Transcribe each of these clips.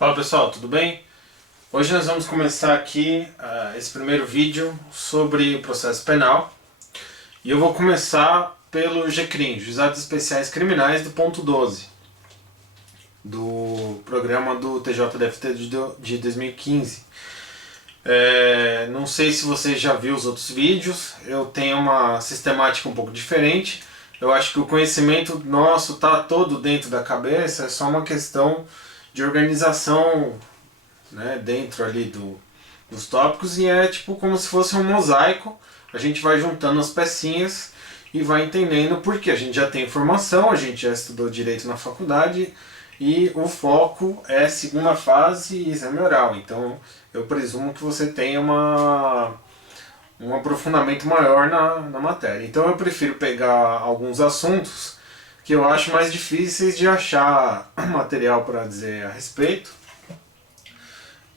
Fala pessoal, tudo bem? Hoje nós vamos começar aqui esse primeiro vídeo sobre o processo penal e eu vou começar pelo GCRIM, Juizados Especiais Criminais do ponto 12 do programa do TJDFT de 2015. Não sei se você já viu os outros vídeos, eu tenho uma sistemática um pouco diferente. Eu acho que o conhecimento nosso está todo dentro da cabeça, é só uma questão de organização, né, dentro ali dos tópicos, e é tipo como se fosse um mosaico. A gente vai juntando as pecinhas e vai entendendo, porque a gente já tem informação, a gente já estudou direito na faculdade e o foco é segunda fase e exame oral. Então eu presumo que você tenha um aprofundamento maior na matéria. Então eu prefiro pegar alguns assuntos que eu acho mais difíceis de achar material para dizer a respeito,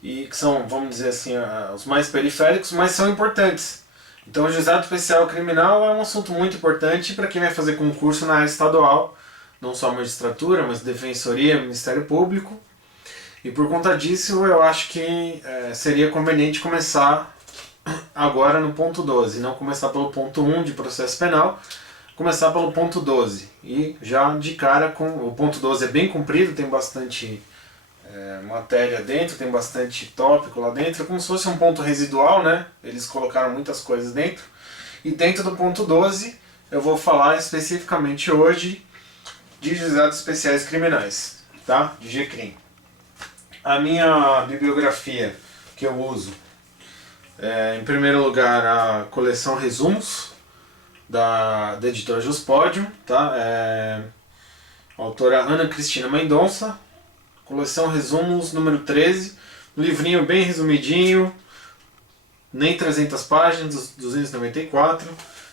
e que são, vamos dizer assim, os mais periféricos, mas são importantes. Então o juizado especial criminal é um assunto muito importante para quem vai fazer concurso na área estadual, não só magistratura, mas defensoria, Ministério Público. E por conta disso eu acho que seria conveniente começar agora no ponto 12, não começar pelo ponto 1 de processo penal, começar pelo ponto 12. E já de cara, o ponto 12 é bem comprido, tem bastante matéria dentro, tem bastante tópico lá dentro, é como se fosse um ponto residual, né? Eles colocaram muitas coisas dentro. E dentro do ponto 12 eu vou falar especificamente hoje de juizados especiais criminais, tá? De GCRIM. A minha bibliografia que eu uso é, em primeiro lugar, a coleção Resumos da editora Juspodium, tá? A autora Ana Cristina Mendonça, coleção Resumos número 13, um livrinho bem resumidinho, nem 300 páginas, 294,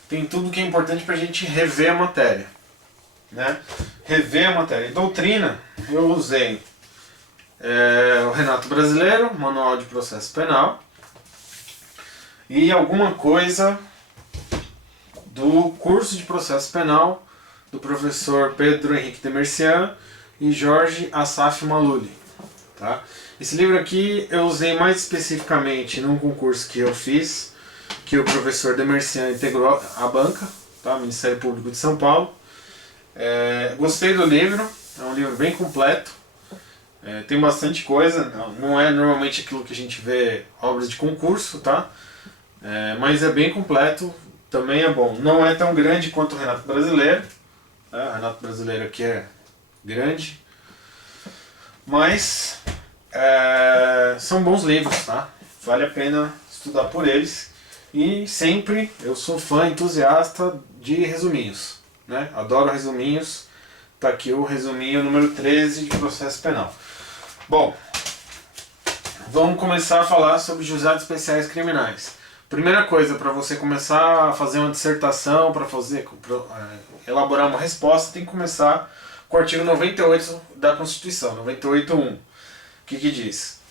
tem tudo que é importante para a gente rever a matéria, né? Rever a matéria. E doutrina, eu usei o Renato Brasileiro, Manual de Processo Penal, e alguma coisa do curso de processo penal do professor Pedro Henrique Demercian e Jorge Assaf Maluli, tá? Esse livro aqui eu usei mais especificamente num concurso que eu fiz, que o professor Demercian integrou a banca, tá? Ministério Público de São Paulo. Gostei do livro, é um livro bem completo, tem bastante coisa, não é normalmente aquilo que a gente vê obras de concurso, tá? Mas é bem completo, também é bom. Não é tão grande quanto o Renato Brasileiro, né? O Renato Brasileiro aqui é grande, mas são bons livros, tá? Vale a pena estudar por eles. E sempre eu sou fã entusiasta de resuminhos, né? Adoro resuminhos. Tá aqui o resuminho número 13 de processo penal. Bom, vamos começar a falar sobre juizados especiais criminais. Primeira coisa, para você começar a fazer uma dissertação, para elaborar uma resposta, tem que começar com o artigo 98 da Constituição, 98.1. O que diz?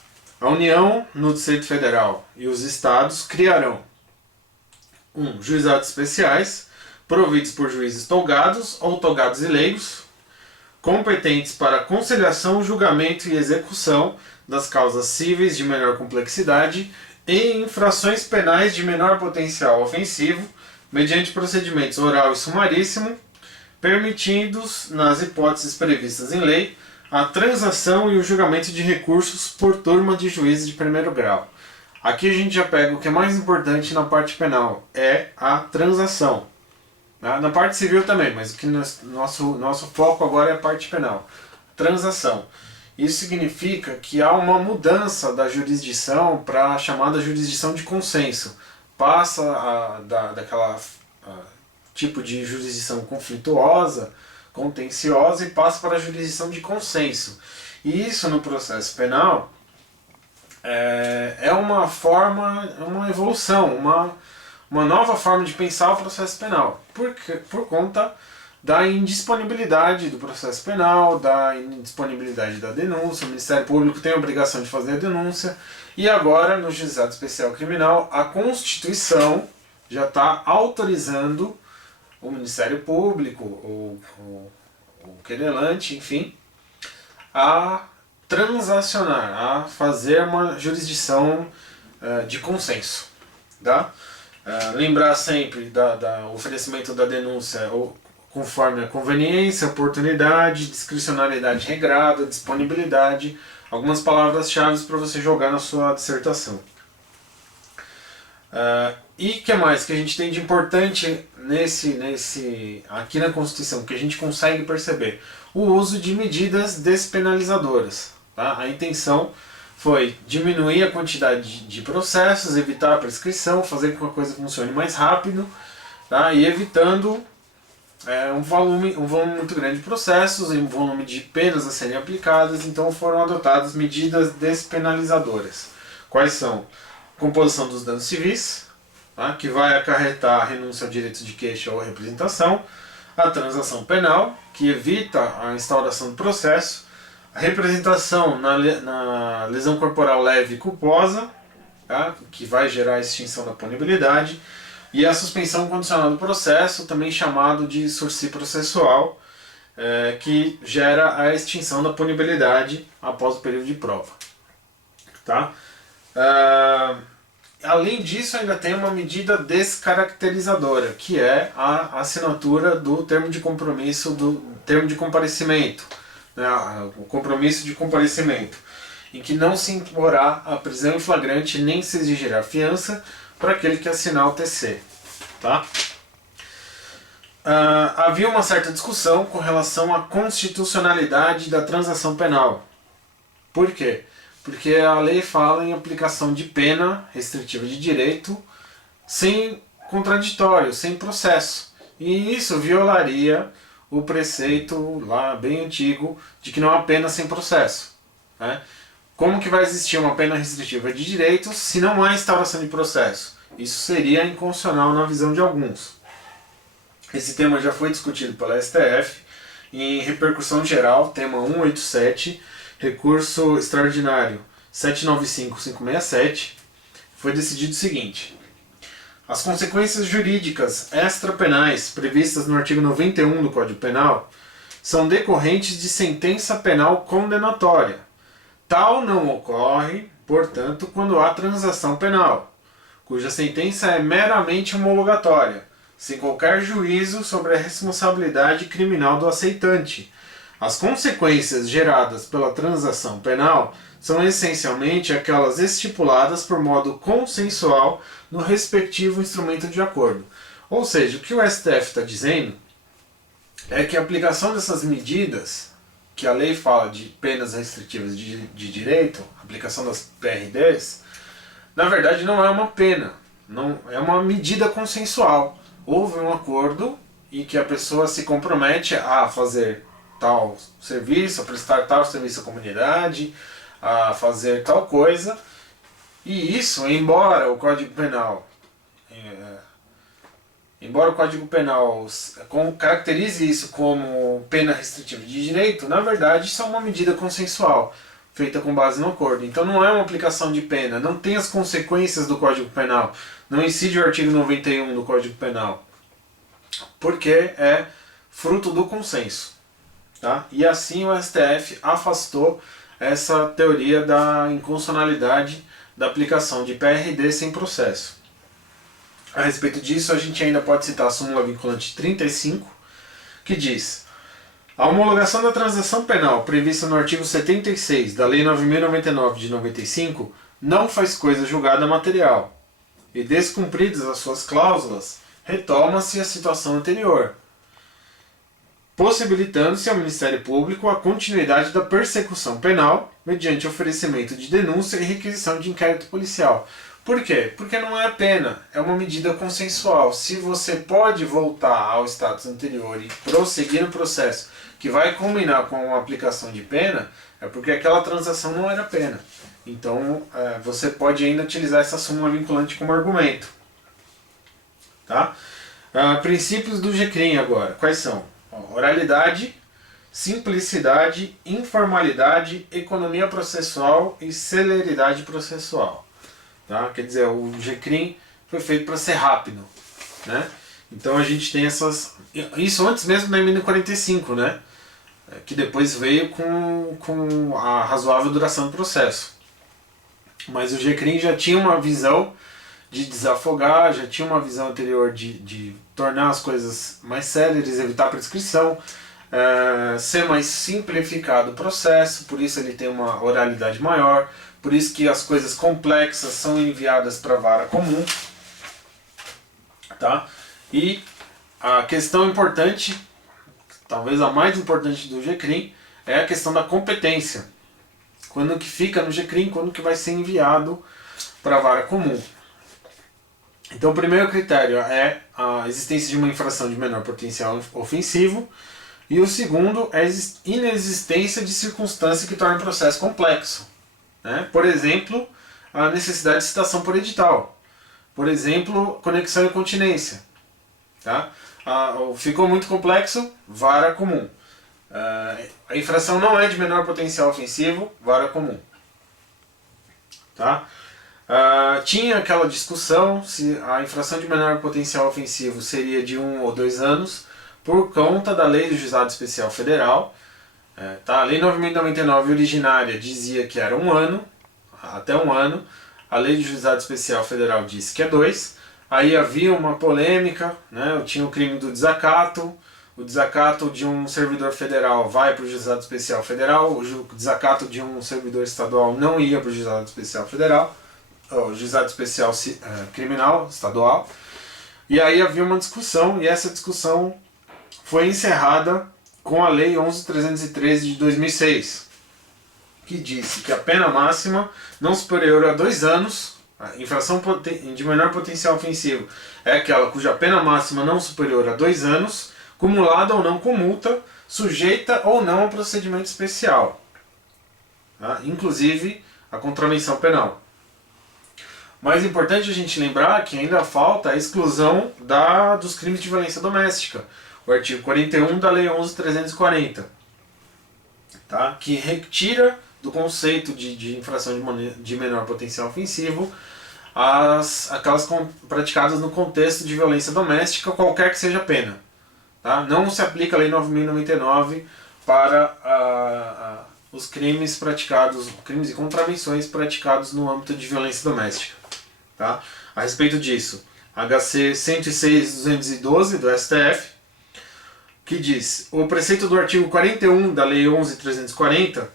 A União, no Distrito Federal e os Estados criarão juizados especiais, providos por juízes togados ou togados e leigos, competentes para conciliação, julgamento e execução das causas cíveis de menor complexidade e infrações penais de menor potencial ofensivo, mediante procedimentos oral e sumaríssimo, permitidos, nas hipóteses previstas em lei, a transação e o julgamento de recursos por turma de juízes de primeiro grau. Aqui a gente já pega o que é mais importante na parte penal, é a transação. Na parte civil também, mas o que nosso foco agora é a parte penal. Transação. Isso significa que há uma mudança da jurisdição para a chamada jurisdição de consenso. Passa daquela tipo de jurisdição conflituosa, contenciosa, e passa para a jurisdição de consenso. E isso no processo penal é uma forma, uma evolução, uma nova forma de pensar o processo penal, por conta da indisponibilidade do processo penal, da indisponibilidade da denúncia. O Ministério Público tem a obrigação de fazer a denúncia, e agora, no Juizado Especial Criminal, a Constituição já está autorizando o Ministério Público, o querelante, enfim, a transacionar, a fazer uma jurisdição de consenso. Tá? Lembrar sempre do oferecimento da denúncia conforme a conveniência, oportunidade, discricionariedade regrada, disponibilidade, algumas palavras-chave para você jogar na sua dissertação. E o que mais que a gente tem de importante aqui na Constituição, que a gente consegue perceber? O uso de medidas despenalizadoras. Tá? A intenção foi diminuir a quantidade de processos, evitar a prescrição, fazer com que a coisa funcione mais rápido, tá? E evitando um volume muito grande de processos e um volume de penas a serem aplicadas. Então foram adotadas medidas despenalizadoras. Quais são? Composição dos danos civis, tá? Que vai acarretar a renúncia ao direito de queixa ou representação, a transação penal, que evita a instauração do processo, a representação na lesão corporal leve e culposa, tá? Que vai gerar a extinção da punibilidade, e a suspensão condicional do processo, também chamado de sursi processual, que gera a extinção da punibilidade após o período de prova. Tá? Além disso, ainda tem uma medida descaracterizadora, que é a assinatura do termo de compromisso, do termo de comparecimento, né, o compromisso de comparecimento, em que não se imporá a prisão em flagrante nem se exigirá fiança para aquele que assinar o TC. Tá? Havia uma certa discussão com relação à constitucionalidade da transação penal. Por quê? Porque a lei fala em aplicação de pena restritiva de direito sem contraditório, sem processo. E isso violaria o preceito lá bem antigo de que não há pena sem processo. Né? Como que vai existir uma pena restritiva de direito se não há instauração de processo? Isso seria inconstitucional na visão de alguns. Esse tema já foi discutido pela STF em repercussão geral, tema 187, recurso extraordinário 795.567, foi decidido o seguinte: as consequências jurídicas extrapenais previstas no artigo 91 do Código Penal são decorrentes de sentença penal condenatória. Tal não ocorre, portanto, quando há transação penal, cuja sentença é meramente homologatória, sem qualquer juízo sobre a responsabilidade criminal do aceitante. As consequências geradas pela transação penal são essencialmente aquelas estipuladas por modo consensual no respectivo instrumento de acordo. Ou seja, o que o STF está dizendo é que a aplicação dessas medidas, que a lei fala de penas restritivas de direito, a aplicação das PRDs, na verdade não é uma pena, não é uma medida consensual. Houve um acordo em que a pessoa se compromete a fazer tal serviço, a prestar tal serviço à comunidade, a fazer tal coisa, e isso, embora o Código Penal caracterize isso como pena restritiva de direito, na verdade isso é uma medida consensual, feita com base no acordo. Então não é uma aplicação de pena, não tem as consequências do Código Penal, não incide o artigo 91 do Código Penal, porque é fruto do consenso. Tá? E assim o STF afastou essa teoria da inconstitucionalidade da aplicação de PRD sem processo. A respeito disso, a gente ainda pode citar a súmula vinculante 35, que diz: a homologação da transação penal prevista no artigo 76 da Lei 9.099 de 95 não faz coisa julgada material, e descumpridas as suas cláusulas, retoma-se a situação anterior, possibilitando-se ao Ministério Público a continuidade da persecução penal mediante oferecimento de denúncia e requisição de inquérito policial. Por quê? Porque não é pena, é uma medida consensual. Se você pode voltar ao status anterior e prosseguir no processo que vai culminar com a aplicação de pena, é porque aquela transação não era pena. Então você pode ainda utilizar essa súmula vinculante como argumento. Tá? Princípios do GCRIM agora, quais são? Oralidade, simplicidade, informalidade, economia processual e celeridade processual. Tá? Quer dizer, o GCRIM foi feito para ser rápido. Né? Então a gente tem essas... Isso antes mesmo da emenda 45, né? que depois veio com a razoável duração do processo. Mas o GCRIM já tinha uma visão de desafogar, já tinha uma visão anterior de tornar as coisas mais céleres, evitar prescrição, ser mais simplificado o processo, por isso ele tem uma oralidade maior, por isso que as coisas complexas são enviadas para a vara comum. Tá? E a questão importante, talvez a mais importante do GCRIM, é a questão da competência. Quando que fica no GCRIM, quando que vai ser enviado para a vara comum. Então o primeiro critério é a existência de uma infração de menor potencial ofensivo, e o segundo é a inexistência de circunstância que torna o processo complexo. Né? Por exemplo, a necessidade de citação por edital. Por exemplo, conexão e continência. Tá? Ficou muito complexo, vara comum. A infração não é de menor potencial ofensivo, vara comum. Tá? Tinha aquela discussão se a infração de menor potencial ofensivo seria de 1 ou 2 anos, por conta da Lei do Juizado Especial Federal. Tá? A Lei 9.099 originária dizia que era 1 ano, até 1 ano. A Lei do Juizado Especial Federal disse que é 2. Aí havia uma polêmica, né? Tinha o crime do desacato. O desacato de um servidor federal vai para o Juizado Especial Federal. O desacato de um servidor estadual não ia para o Juizado Especial Federal. O Juizado Especial Criminal Estadual. E aí havia uma discussão, e essa discussão foi encerrada com a Lei 11.313 de 2006, que disse que a pena máxima não superior a 2 anos, a infração de menor potencial ofensivo é aquela cuja pena máxima não superior a 2 anos, cumulada ou não com multa, sujeita ou não a procedimento especial, tá? Inclusive a contravenção penal. Mais importante a gente lembrar que ainda falta a exclusão dos crimes de violência doméstica, o artigo 41 da Lei 11.340, tá? Que retira do conceito de infração de menor potencial ofensivo aquelas praticadas no contexto de violência doméstica, qualquer que seja a pena. Tá? Não se aplica a Lei 9.099 para os crimes praticados, crimes e contravenções praticados no âmbito de violência doméstica. Tá? A respeito disso, HC 106.212 do STF, que diz: o preceito do artigo 41 da Lei 11.340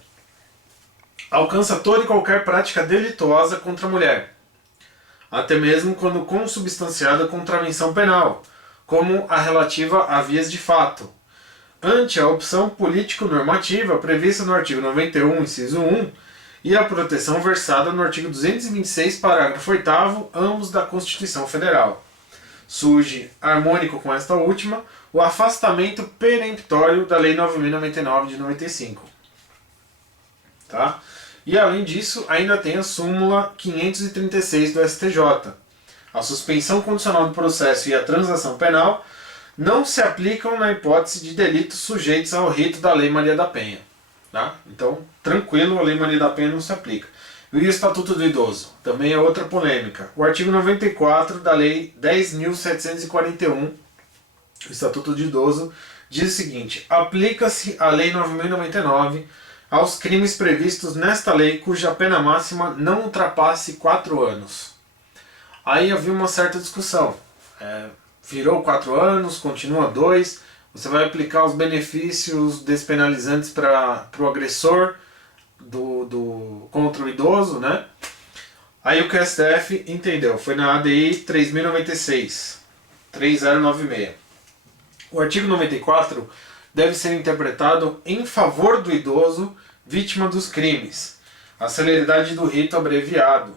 alcança toda e qualquer prática delituosa contra a mulher, até mesmo quando consubstanciada contravenção penal, como a relativa a vias de fato, ante a opção político-normativa prevista no artigo 91, inciso 1, e a proteção versada no artigo 226, parágrafo 8º, ambos da Constituição Federal. Surge, harmônico com esta última, o afastamento peremptório da Lei 9.099 de 95. Tá? E além disso, ainda tem a súmula 536 do STJ. A suspensão condicional do processo e a transação penal não se aplicam na hipótese de delitos sujeitos ao rito da Lei Maria da Penha. Tá? Então, tranquilo, a Lei Maria da Penha não se aplica. E o Estatuto do Idoso? Também é outra polêmica. O artigo 94 da Lei 10.741, o Estatuto do Idoso, diz o seguinte: aplica-se a Lei 9.099 aos crimes previstos nesta lei cuja pena máxima não ultrapasse 4 anos. Aí havia uma certa discussão. Virou 4 anos, continua 2, você vai aplicar os benefícios despenalizantes para o agressor contra o idoso, né? Aí o que o STF entendeu, foi na ADI 3096, 3096. O artigo 94 deve ser interpretado em favor do idoso vítima dos crimes. A celeridade do rito abreviado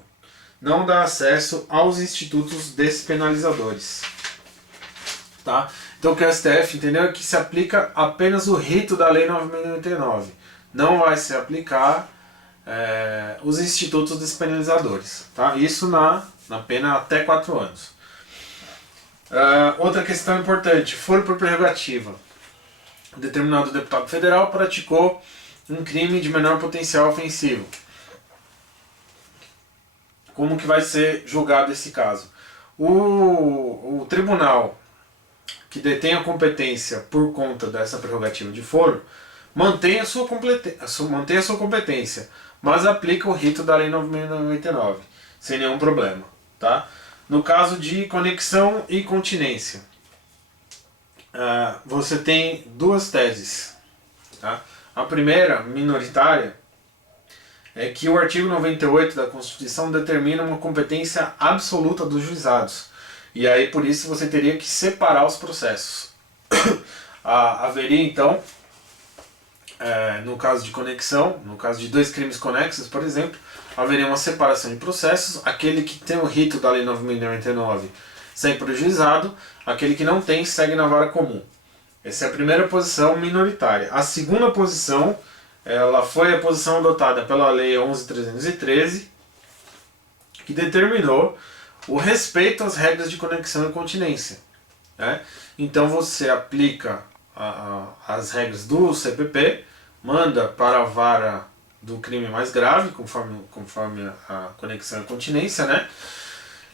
não dá acesso aos institutos despenalizadores. Tá? Então o que o STF entendeu é que se aplica apenas o rito da Lei 9.099. Não vai se aplicar os institutos despenalizadores. Tá? Isso na pena até 4 anos. Outra questão importante, foro por prerrogativa. Um determinado deputado federal praticou um crime de menor potencial ofensivo. Como que vai ser julgado esse caso? O tribunal que detém a competência por conta dessa prerrogativa de foro mantém a sua competência, mas aplica o rito da Lei 9.099, sem nenhum problema. Tá? No caso de conexão e continência, você tem duas teses. Tá? A primeira, minoritária, é que o artigo 98 da Constituição determina uma competência absoluta dos juizados. E aí, por isso, você teria que separar os processos. Haveria, então, no caso de conexão, no caso de dois crimes conexos, por exemplo, haveria uma separação de processos. Aquele que tem o rito da Lei 9.099 segue para o juizado, aquele que não tem segue na vara comum. Essa é a primeira posição minoritária. A segunda posição, ela foi a posição adotada pela Lei 11.313, que determinou o respeito às regras de conexão e continência. Né? Então você aplica as regras do CPP, manda para a vara do crime mais grave, conforme a conexão e continência, né?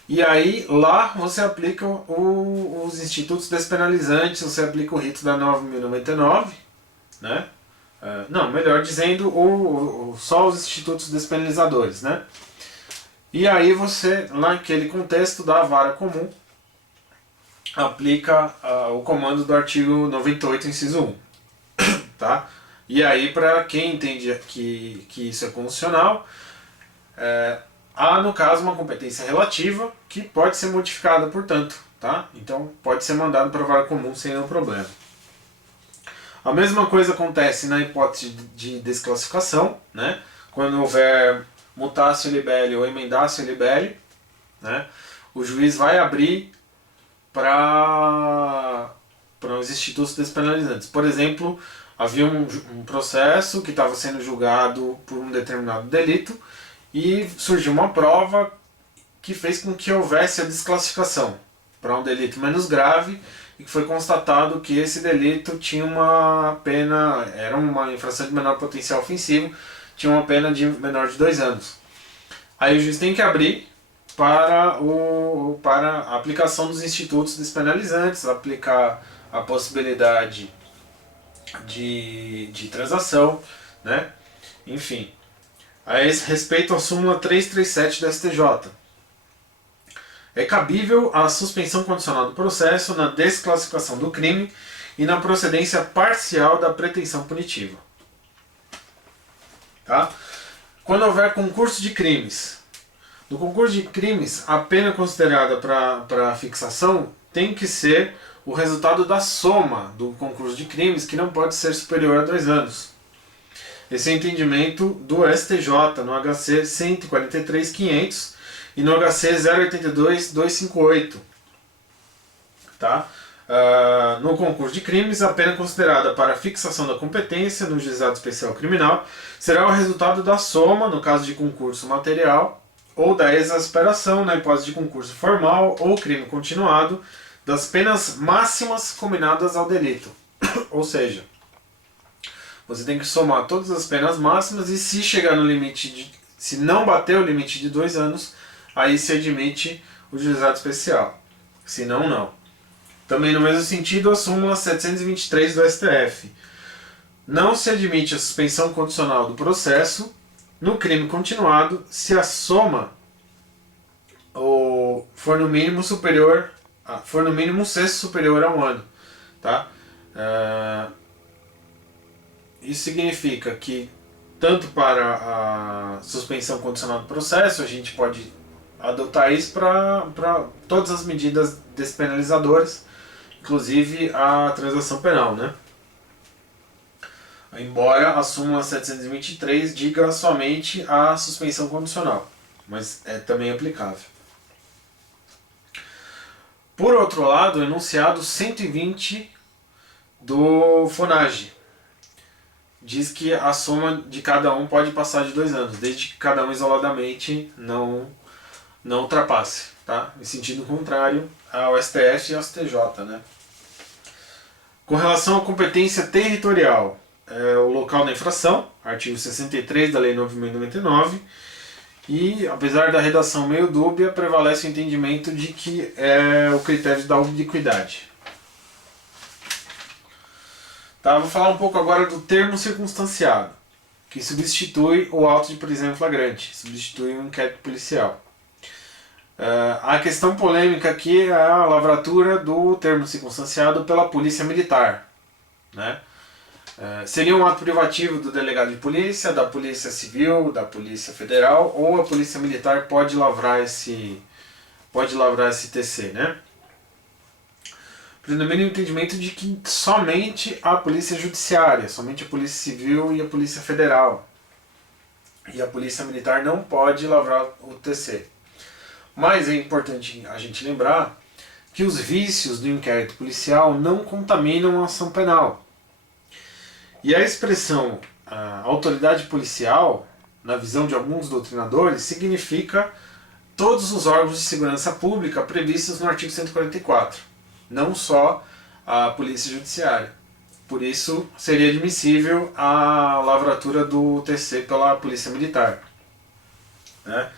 E aí lá você aplica os institutos despenalizantes, você aplica o rito da 9.099, né? Não, melhor dizendo, só os institutos despenalizadores, né? E aí você, naquele contexto da vara comum, aplica o comando do artigo 98, inciso 1. Tá? E aí, para quem entende que isso é constitucional, há, no caso, uma competência relativa que pode ser modificada, portanto. Tá? Então, pode ser mandado para a vara comum sem nenhum problema. A mesma coisa acontece na hipótese de desclassificação, né? Quando houver mutatio libelli ou emendatio libelli, né? O juiz vai abrir para os institutos despenalizantes. Por exemplo, havia um processo que estava sendo julgado por um determinado delito e surgiu uma prova que fez com que houvesse a desclassificação para um delito menos grave e que foi constatado que esse delito tinha uma pena, era uma infração de menor potencial ofensivo, tinha uma pena de menor de 2 anos. Aí o juiz tem que abrir para a aplicação dos institutos despenalizantes, aplicar a possibilidade de transação, né? Enfim. A esse respeito, a súmula 337 da STJ. É cabível a suspensão condicional do processo na desclassificação do crime e na procedência parcial da pretensão punitiva. Tá? Quando houver concurso de crimes, no concurso de crimes, a pena considerada para a fixação tem que ser o resultado da soma do concurso de crimes, que não pode ser superior a 2 anos. Esse é o entendimento do STJ no HC 143.500 e no HC 082.258. Tá? No concurso de crimes, a pena considerada para a fixação da competência no juizado especial criminal será o resultado da soma, no caso de concurso material, ou da exasperação, na hipótese de concurso formal ou crime continuado, das penas máximas combinadas ao delito. Ou seja, você tem que somar todas as penas máximas e se chegar no limite se não bater o limite de 2 anos, aí se admite o juizado especial. Se não, não. Também no mesmo sentido, a súmula 723 do STF. Não se admite a suspensão condicional do processo no crime continuado se a soma for no mínimo um sexto superior a 1 ano. Tá? Isso significa que tanto para a suspensão condicional do processo, a gente pode adotar isso para todas as medidas despenalizadoras, inclusive a transação penal, né? Embora a súmula 723 diga somente a suspensão condicional, mas é também aplicável. Por outro lado, o enunciado 120 do FONAGE diz que a soma de cada um pode passar de 2 anos, desde que cada um isoladamente não ultrapasse, tá? Em sentido contrário ao STF e ao STJ, né? Com relação à competência territorial, o local da infração, artigo 63 da Lei 9.099, e apesar da redação meio dúbia, prevalece o entendimento de que é o critério da ubiquidade. Tá, vou falar um pouco agora do termo circunstanciado, que substitui o auto de prisão em flagrante, substitui o inquérito policial. A questão polêmica aqui é a lavratura do termo circunstanciado pela polícia militar, né? Seria um ato privativo do delegado de polícia, da polícia civil, da polícia federal, ou a polícia militar pode lavrar esse TC, né? Predomina o entendimento de que somente a polícia judiciária, somente a polícia civil e a polícia federal e a polícia militar não pode lavrar o TC. Mas é importante a gente lembrar que os vícios do inquérito policial não contaminam a ação penal. E a expressão autoridade policial, na visão de alguns doutrinadores, significa todos os órgãos de segurança pública previstos no artigo 144, não só a polícia judiciária. Por isso, seria admissível a lavratura do TC pela polícia militar, né?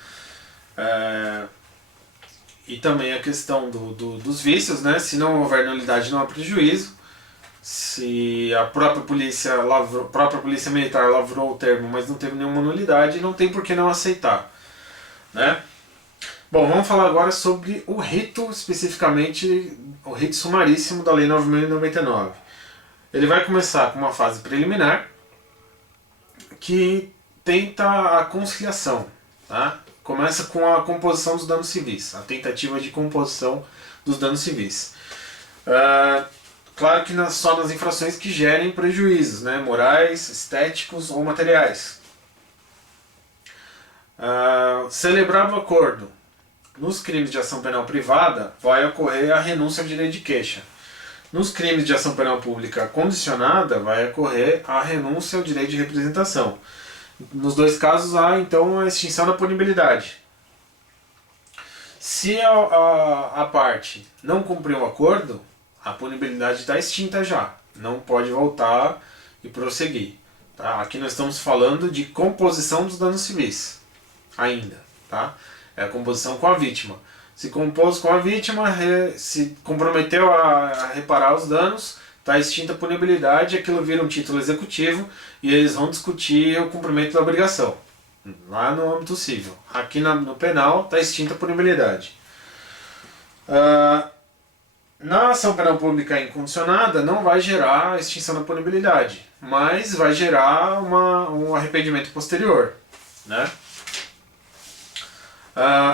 E também a questão dos vícios, né? Se não houver nulidade, não há prejuízo. Se a própria polícia militar lavrou o termo, mas não teve nenhuma nulidade, não tem por que não aceitar, né? Bom, vamos falar agora sobre o rito, especificamente o rito sumaríssimo da Lei 9.099. Ele vai começar com uma fase preliminar que tenta a conciliação, tá? Começa com a composição dos danos civis, a tentativa de composição dos danos civis. Claro que só nas infrações que gerem prejuízos, né, morais, estéticos ou materiais. Celebrado o acordo, nos crimes de ação penal privada, vai ocorrer a renúncia ao direito de queixa. Nos crimes de ação penal pública condicionada, vai ocorrer a renúncia ao direito de representação. Nos dois casos, há então a extinção da punibilidade. Se a parte não cumprir o acordo, a punibilidade está extinta já, não pode voltar e prosseguir. Tá? Aqui nós estamos falando de composição dos danos civis, ainda. Tá? É a composição com a vítima. Se compôs com a vítima, se comprometeu a reparar os danos, está extinta a punibilidade, aquilo vira um título executivo e eles vão discutir o cumprimento da obrigação, lá no âmbito civil. Aqui no penal está extinta a punibilidade. Na ação penal pública incondicionada não vai gerar a extinção da punibilidade, mas vai gerar um arrependimento posterior, né?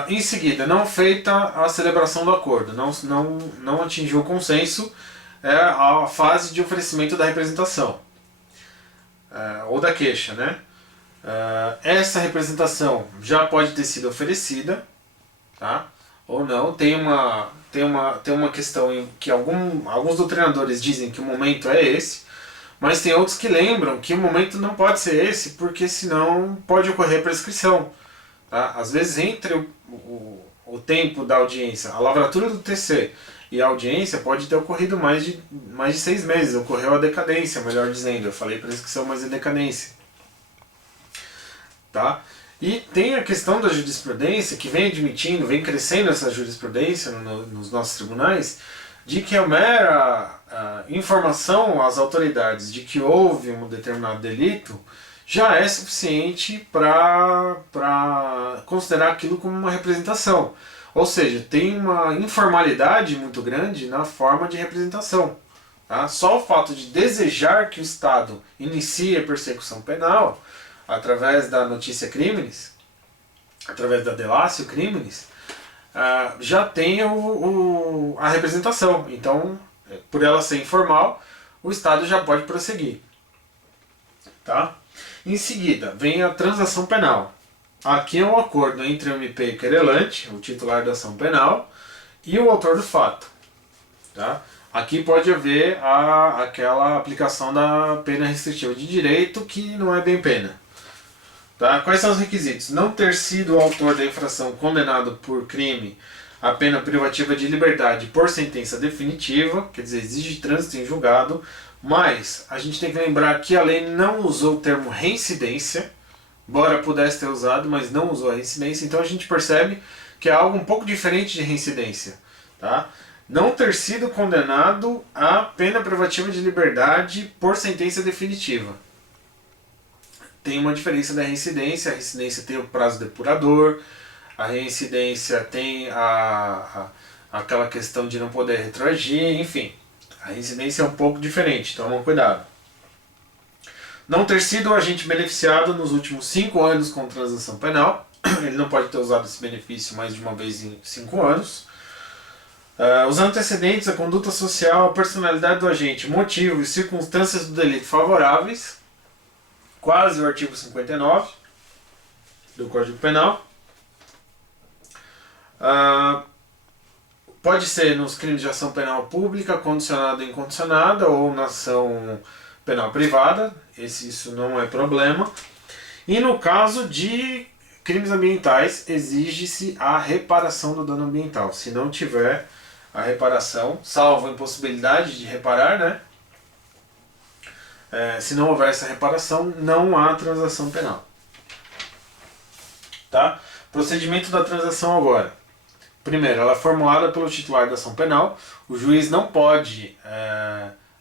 Em seguida, não feita a celebração do acordo, não atingiu o consenso, é a fase de oferecimento da representação, ou da queixa, né? Essa representação já pode ter sido oferecida, tá? Ou não. Tem uma questão em que alguns doutrinadores dizem que o momento é esse, mas tem outros que lembram que o momento não pode ser esse, porque senão pode ocorrer prescrição. Tá? Às vezes entre o tempo da audiência, a lavratura do TC e a audiência pode ter ocorrido mais de 6 meses, ocorreu a decadência, melhor dizendo, eu falei prescrição, mas é decadência. Tá? E tem a questão da jurisprudência, que vem admitindo, vem crescendo essa jurisprudência nos nossos tribunais, de que a mera informação às autoridades de que houve um determinado delito já é suficiente para considerar aquilo como uma representação. Ou seja, tem uma informalidade muito grande na forma de representação. Tá? Só o fato de desejar que o Estado inicie a persecução penal através da notícia crimes, através da delatio crimes, já tem a representação. Então, por ela ser informal, o Estado já pode prosseguir. Tá? Em seguida, vem a transação penal. Aqui é um acordo entre o MP e querelante, o titular da ação penal, e o autor do fato. Tá? Aqui pode haver aquela aplicação da pena restritiva de direito, que não é bem pena. Tá? Quais são os requisitos? Não ter sido o autor da infração condenado por crime a pena privativa de liberdade por sentença definitiva, quer dizer, exige trânsito em julgado, mas a gente tem que lembrar que a lei não usou o termo reincidência, embora pudesse ter usado, mas não usou a reincidência, então a gente percebe que é algo um pouco diferente de reincidência. Tá? não ter sido condenado à pena privativa de liberdade por sentença definitiva. Tem uma diferença da reincidência. A reincidência tem o prazo depurador, a reincidência tem aquela questão de não poder retroagir, enfim. A reincidência é um pouco diferente, então cuidado. Não ter sido agente beneficiado nos últimos 5 anos com transação penal. Ele não pode ter usado esse benefício mais de uma vez em 5 anos. Os antecedentes, a conduta social, a personalidade do agente, motivo e circunstâncias do delito favoráveis. Quase o artigo 59 do Código Penal. Pode ser nos crimes de ação penal pública, condicionada e incondicionada, ou na ação penal privada. Isso não é problema. E no caso de crimes ambientais, exige-se a reparação do dano ambiental. Se não tiver a reparação, salvo a impossibilidade de reparar, né? Se não houver essa reparação, não há transação penal. Tá? Procedimento da transação agora. Primeiro, ela é formulada pelo titular da ação penal. O juiz não pode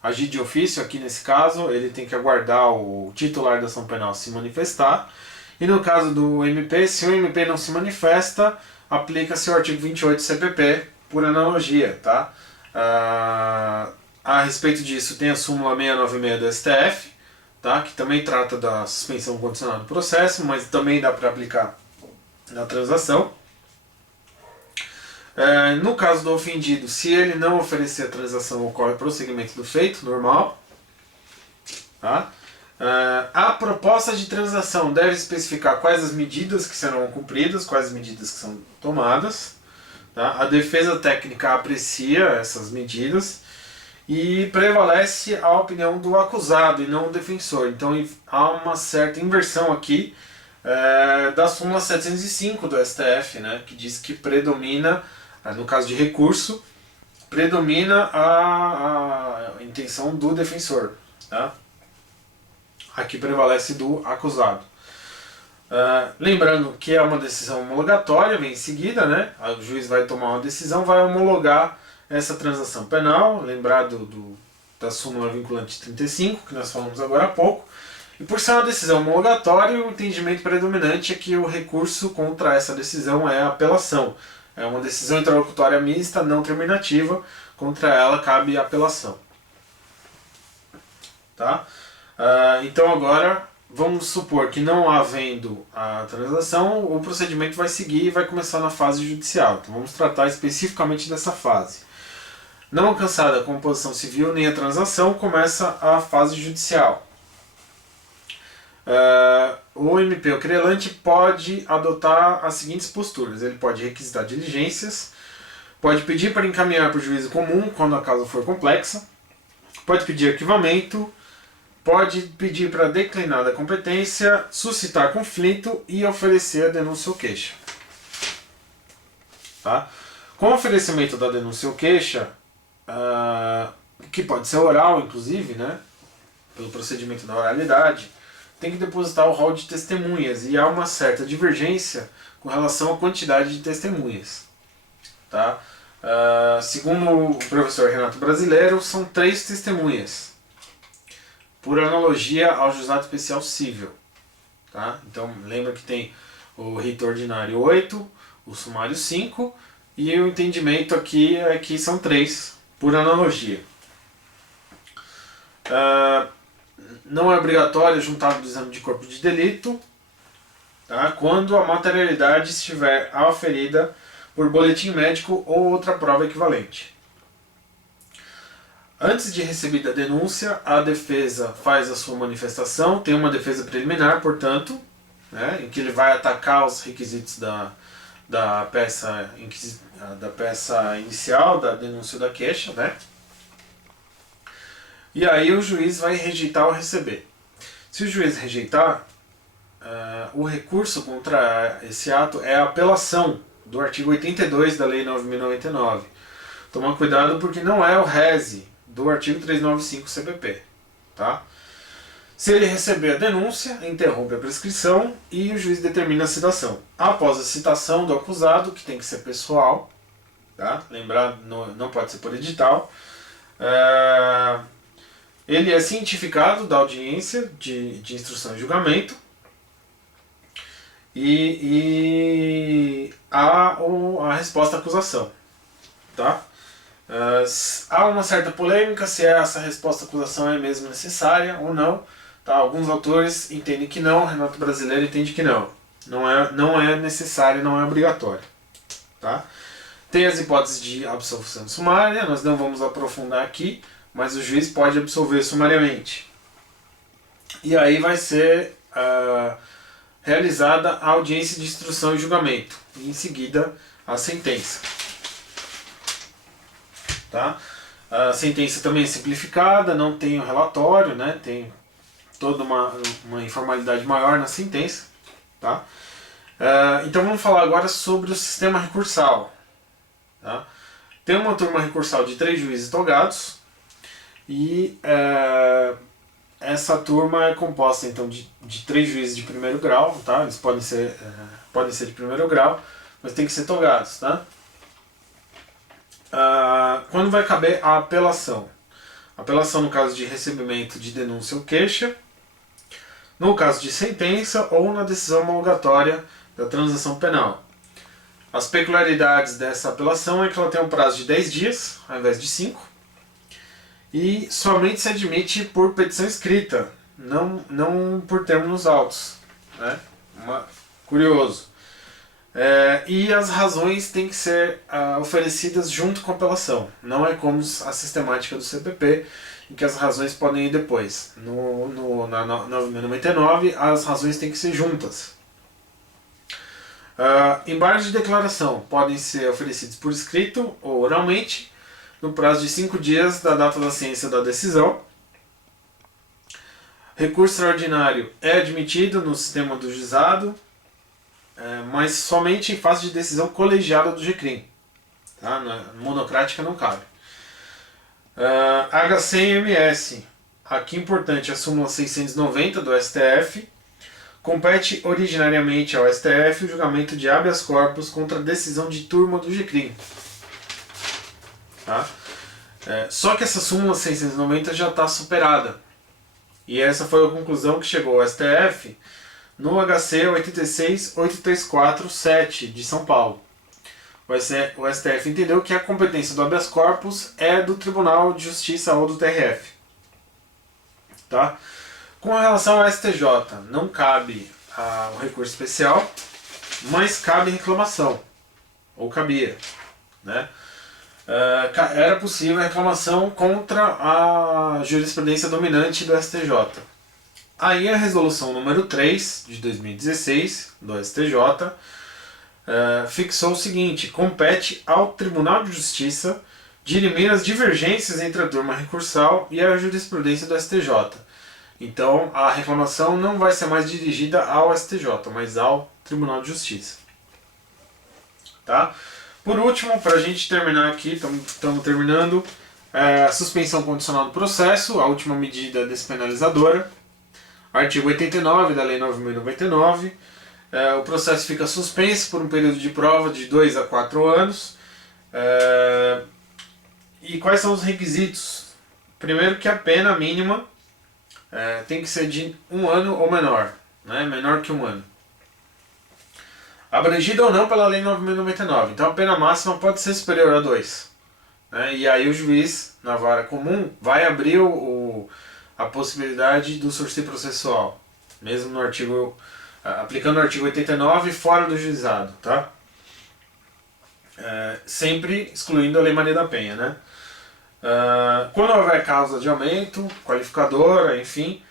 agir de ofício aqui nesse caso, ele tem que aguardar o titular da ação penal se manifestar. E no caso do MP, se o MP não se manifesta, aplica-se o artigo 28 do CPP, por analogia. Tá? A respeito disso, tem a súmula 696 do STF, tá? Que também trata da suspensão condicional do processo, mas também dá para aplicar na transação. No caso do ofendido, se ele não oferecer a transação, ocorre prosseguimento do feito, normal. Tá? A proposta de transação deve especificar quais as medidas que serão cumpridas, quais as medidas que são tomadas. Tá? A defesa técnica aprecia essas medidas e prevalece a opinião do acusado e não do defensor. Então há uma certa inversão aqui da súmula 705 do STF, né, que diz que predomina, no caso de recurso, predomina a intenção do defensor. Tá? Aqui prevalece do acusado. Lembrando que é uma decisão homologatória, vem em seguida, né? O juiz vai tomar uma decisão, vai homologar essa transação penal, lembrado da súmula vinculante 35, que nós falamos agora há pouco. E por ser uma decisão homologatória, o entendimento predominante é que o recurso contra essa decisão é a apelação. É uma decisão interlocutória mista, não terminativa, contra ela cabe a apelação. Tá? Então agora, vamos supor que não havendo a transação, o procedimento vai seguir e vai começar na fase judicial. Então vamos tratar especificamente dessa fase. Não alcançada a composição civil nem a transação, começa a fase judicial. O MP, o querelante, pode adotar as seguintes posturas. Ele pode requisitar diligências, pode pedir para encaminhar para o juízo comum, quando a causa for complexa, pode pedir arquivamento, pode pedir para declinar da competência, suscitar conflito e oferecer a denúncia ou queixa. Tá? Com o oferecimento da denúncia ou queixa, que pode ser oral, inclusive, né, pelo procedimento da oralidade, tem que depositar o rol de testemunhas, e há uma certa divergência com relação à quantidade de testemunhas. Tá? Segundo o professor Renato Brasileiro, são 3 testemunhas, por analogia ao juizado especial cível. Tá? Então lembra que tem o rito ordinário 8, o sumário 5, e o entendimento aqui é que são 3, por analogia. Não é obrigatório juntado do exame de corpo de delito, tá? Quando a materialidade estiver aferida por boletim médico ou outra prova equivalente. Antes de recebida a denúncia, a defesa faz a sua manifestação, tem uma defesa preliminar, portanto, né, em que ele vai atacar os requisitos da peça inicial, da denúncia ou da queixa, né? E aí o juiz vai rejeitar ou receber. Se o juiz rejeitar, o recurso contra esse ato é a apelação do artigo 82 da Lei 9.099. Tomar cuidado porque não é o rese do artigo 395 CPP. Tá? Se ele receber a denúncia, interrompe a prescrição e o juiz determina a citação. Após a citação do acusado, que tem que ser pessoal, tá? Lembrar, não pode ser por edital. Ele é cientificado da audiência de instrução e julgamento. E há a resposta à acusação, tá? Há uma certa polêmica se essa resposta à acusação é mesmo necessária ou não, tá? Alguns autores entendem que não, Renato Brasileiro entende que não. Não é necessário, não é obrigatório, tá? Tem as hipóteses de absolvição sumária, nós não vamos aprofundar aqui, mas o juiz pode absolver sumariamente. E aí vai ser realizada a audiência de instrução e julgamento, e em seguida a sentença. Tá? A sentença também é simplificada, não tem o relatório, né? Tem toda uma informalidade maior na sentença. Tá? Então vamos falar agora sobre o sistema recursal. Tá? Tem uma turma recursal de 3 juízes togados e essa turma é composta então de 3 juízes de primeiro grau, tá? Eles podem ser de primeiro grau, mas tem que ser togados, tá? Quando vai caber a apelação? Apelação no caso de recebimento de denúncia ou queixa, no caso de sentença ou na decisão homologatória da transação penal. As peculiaridades dessa apelação é que ela tem um prazo de 10 dias, ao invés de 5, e somente se admite por petição escrita, não por termo nos autos. Né? Curioso. E as razões têm que ser oferecidas junto com a apelação. Não é como a sistemática do CPP, em que as razões podem ir depois. Na 9.099, as razões têm que ser juntas. Embargos de declaração podem ser oferecidos por escrito ou oralmente, no prazo de 5 dias da data da ciência da decisão. Recurso extraordinário é admitido no sistema do juizado, mas somente em fase de decisão colegiada do GCRIM. Tá? Na monocrática não cabe. HCMS, aqui importante a súmula 690 do STF, compete originariamente ao STF o julgamento de habeas corpus contra a decisão de turma do GCRIM. Tá? Só que essa súmula 690 já está superada. E essa foi a conclusão que chegou ao STF no HC 86834-7 de São Paulo. O STF entendeu que a competência do habeas corpus é do Tribunal de Justiça ou do TRF. Tá? Com relação ao STJ, não cabe o recurso especial, mas cabe reclamação, ou cabia. Né? Era possível a reclamação contra a jurisprudência dominante do STJ. Aí a resolução número 3 de 2016 do STJ fixou o seguinte: compete ao Tribunal de Justiça dirimir as divergências entre a turma recursal e a jurisprudência do STJ. Então a reclamação não vai ser mais dirigida ao STJ, mas ao Tribunal de Justiça. Tá? Por último, para a gente terminar aqui, estamos terminando, a suspensão condicional do processo, a última medida despenalizadora. Artigo 89 da Lei 9.099. O processo fica suspenso por um período de prova de 2 a 4 anos. E quais são os requisitos? Primeiro que a pena mínima tem que ser de 1 ano ou menor, né? Menor que 1 ano. Abrangida ou não pela Lei 9.099. Então a pena máxima pode ser superior a 2. Né? E aí o juiz, na vara comum, vai abrir a possibilidade do sursi processual, mesmo no artigo, aplicando o artigo 89 fora do juizado. Tá? Sempre excluindo a Lei Maria da Penha. Né? Quando houver causa de aumento, qualificadora, enfim,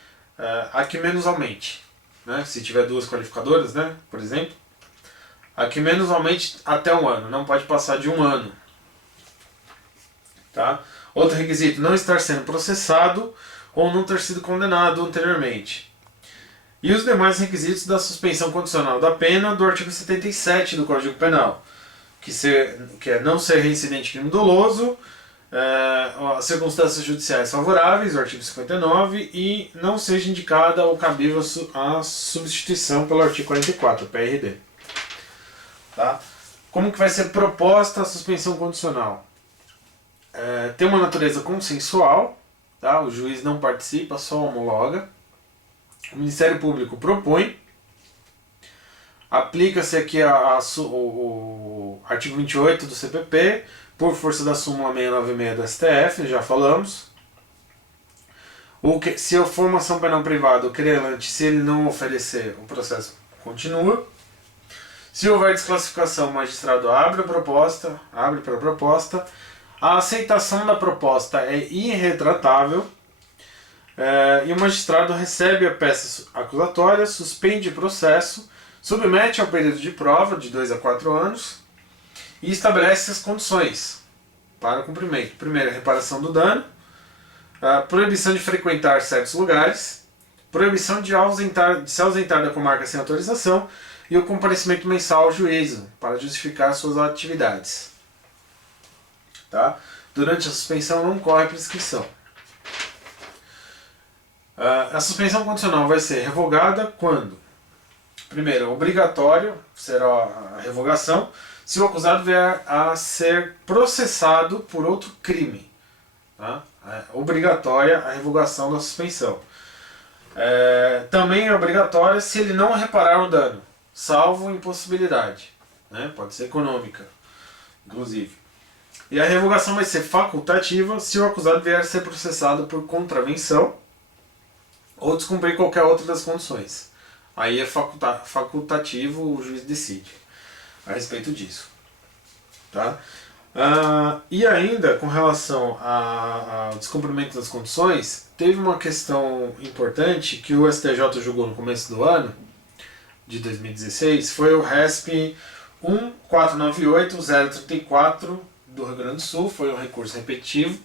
a que menos aumente. Né? Se tiver 2 qualificadoras, né, por exemplo, a que menos aumente até 1 ano, não pode passar de 1 ano. Tá? Outro requisito: não estar sendo processado ou não ter sido condenado anteriormente. E os demais requisitos da suspensão condicional da pena do artigo 77 do Código Penal, que é não ser reincidente em crime doloso, circunstâncias judiciais favoráveis, o artigo 59, e não seja indicada ou cabível a substituição pelo artigo 44, PRD. Tá? Como que vai ser proposta a suspensão condicional? Tem uma natureza consensual, tá? O juiz não participa, só homologa. O Ministério Público propõe. Aplica-se aqui o artigo 28 do CPP, por força da súmula 696 do STF, já falamos. Se eu for uma ação penal privada, o querelante, se ele não oferecer, o processo continua. Se houver desclassificação, o magistrado abre para a proposta. A aceitação da proposta é irretratável e o magistrado recebe a peça acusatória, suspende o processo, submete ao período de prova, de 2 a 4 anos, e estabelece as condições para o cumprimento. Primeiro, a reparação do dano, a proibição de frequentar certos lugares, proibição de se ausentar da comarca sem autorização e o comparecimento mensal ao juízo para justificar suas atividades. Tá? Durante a suspensão não corre prescrição. A suspensão condicional vai ser revogada quando? Primeiro, obrigatório será a revogação se o acusado vier a ser processado por outro crime. Tá? É obrigatória a revogação da suspensão. Também é obrigatória se ele não reparar o dano, salvo impossibilidade. Né? Pode ser econômica, inclusive. E a revogação vai ser facultativa se o acusado vier a ser processado por contravenção ou descumprir qualquer outra das condições. Aí é facultativo, o juiz decide a respeito disso. Tá? E ainda, com relação ao descumprimento das condições, teve uma questão importante que o STJ julgou no começo do ano, de 2016, foi o RESP 1498034 do Rio Grande do Sul, foi um recurso repetitivo,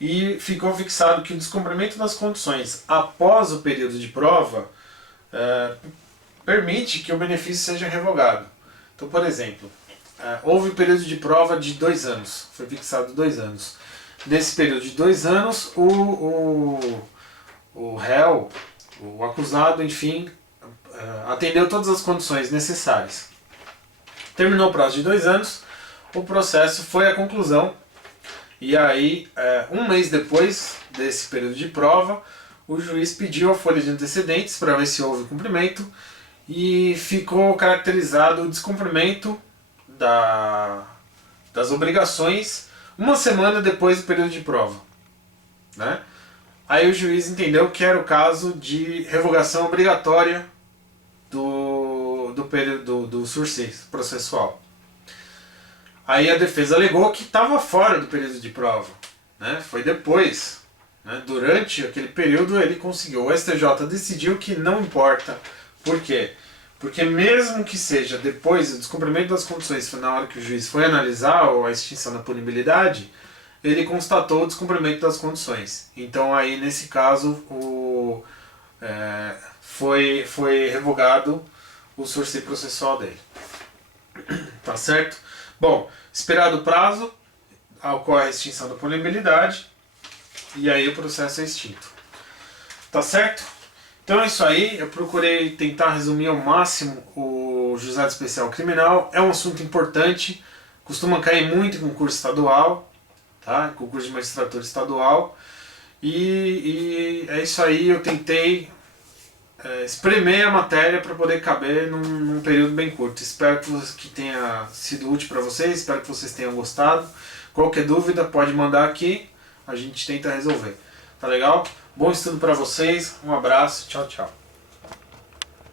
e ficou fixado que o descumprimento das condições após o período de prova permite que o benefício seja revogado. Então, por exemplo, houve um período de prova de 2 anos, foi fixado 2 anos. Nesse período de 2 anos, o réu, o acusado, enfim, atendeu todas as condições necessárias. Terminou o prazo de 2 anos, o processo foi à conclusão. E aí, um mês depois desse período de prova, o juiz pediu a folha de antecedentes para ver se houve cumprimento e ficou caracterizado o descumprimento das obrigações 1 semana depois do período de prova. Né? Aí o juiz entendeu que era o caso de revogação obrigatória do período do sursi processual. Aí a defesa alegou que estava fora do período de prova. Né? Foi depois. Né? Durante aquele período ele conseguiu. O STJ decidiu que não importa. Por quê? Porque mesmo que seja depois do descumprimento das condições, na hora que o juiz foi analisar a extinção da punibilidade, ele constatou o descumprimento das condições. Então aí nesse caso foi revogado o sursi processual dele. Tá certo? Bom, esperado o prazo, ocorre a extinção da punibilidade e aí o processo é extinto. Tá certo? Então é isso aí, eu procurei tentar resumir ao máximo o Juizado Especial Criminal. É um assunto importante, costuma cair muito em concurso estadual, tá? Concurso de magistratura estadual. E é isso aí, eu tentei espremer a matéria para poder caber num período bem curto. Espero que tenha sido útil para vocês, espero que vocês tenham gostado. Qualquer dúvida pode mandar aqui, a gente tenta resolver. Tá legal? Bom estudo para vocês, um abraço, tchau, tchau.